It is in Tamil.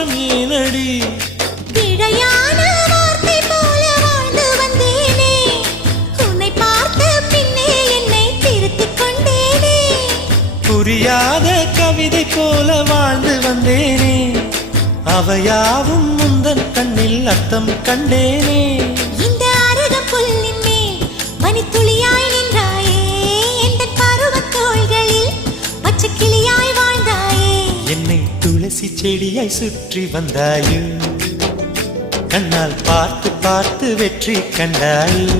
மாற்றம் ஏனடி பிழையான வார்த்தை போல வாழ்ந்து வந்தேனே உன்னை பார்த்த பின்னே என்னை திருத்திக் கொண்டேனே புரியாத கவிதை போல வாழ்ந்து வந்தேனே அவையாவும் முந்தன் கண்ணில் அர்த்தம் கண்டேனே இந்த அருக புல்லின் மேல் மணித்துளியாய் நின்றாயே எந்த பருவத் தோள்களில் பச்சை கிளியாய் வாழ்ந்தாயே என்னை துளசி செடியாய் சுற்றி வந்தாயோ கண்ணால் பார்த்து பார்த்து வெற்றி கண்டாயோ